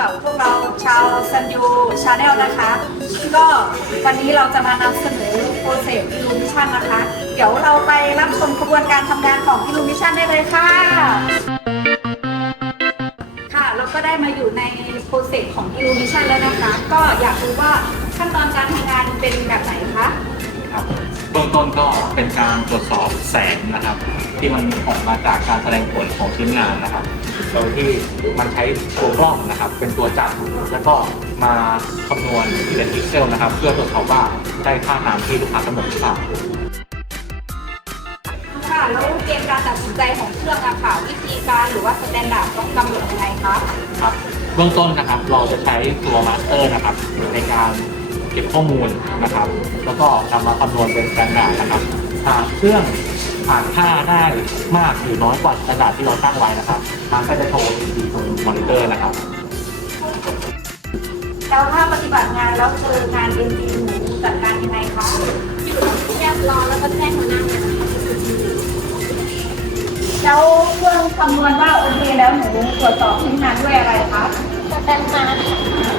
กับพวกเราชาวซันยูชาแนลนะคะ ก็วันนี้เราจะมานำเสนอโปรเซสพิลูมิชันนะคะ เดี๋ยวเราไปรับชมกระบวนการทำงานของพิลูมิชันได้เลยค่ะ ค่ะเราก็ได้มาอยู่ในโปรเซสของพิลูมิชันแล้วนะคะ ก็อยากรู้ว่าขั้นตอนการทำงานเป็นแบบไหนคะครับ ต้นก็เป็นการตรวจสอบแสงนะครับ ที่มันออกมาจากการแสดงผลของชิ้นงานนะครับ โดยที่มันใช้ตัวกล้องนะครับ เป็นตัวจับแล้วก็มาคำนวณเป็นพิกเซลนะครับ เพื่อตรวจสอบว่าได้ค่าตามที่ลูกค้ากำหนดหรือเปล่าค่ะแล้วเกณฑ์การตัดสินใจของเครื่องอะค่ะวิธีการหรือว่าสแตนดาร์ดต้องกำหนดยังไงคะครับเบื้องต้นนะครับเราจะใช้ตัวมาสเตอร์นะครับในการเก็บข้อมูลนะครับ แล้วก็นำมาคำนวณเป็นสแตนดาร์ดนะครับหากเครื่องผ่านค่าได้มากหรือน้อยกว่าสแตนดาร์ดที่เราตั้งไว้นะครับทางก็จะโชว์ดีตรงมอนิเตอร์นะครับแล้วถ้าปฏิบัติงานแล้วเจองานเอ็นจีหนูจัดการยังไงคะแยกรอแล้วก็แจ้งหัวหน้างานนะคะแล้วเครื่องคำนวณว่าโอเคแล้วหนูตรวจสอบชิ้นงานด้วยอะไรคะสแตนมาร์ด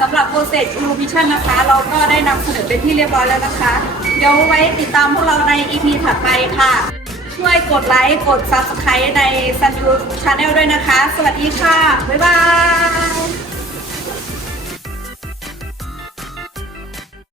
สำหรับโปรเซสอูมิชันนะคะ เราก็ได้นำเสนอเป็นที่เรียบร้อยแล้วนะคะ เดี๋ยวไว้ติดตามพวกเราใน EP ถัดไปค่ะ ช่วยกดไลค์ กด Subscribe ใน Sun You Channel ด้วยนะคะ สวัสดีค่ะ บ๊ายบาย